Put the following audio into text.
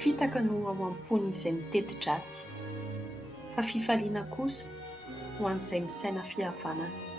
fitaka no ao am-pon'izay miteti-dratsy, fa fifaliana kosa ho an'izay misaina fihavanana.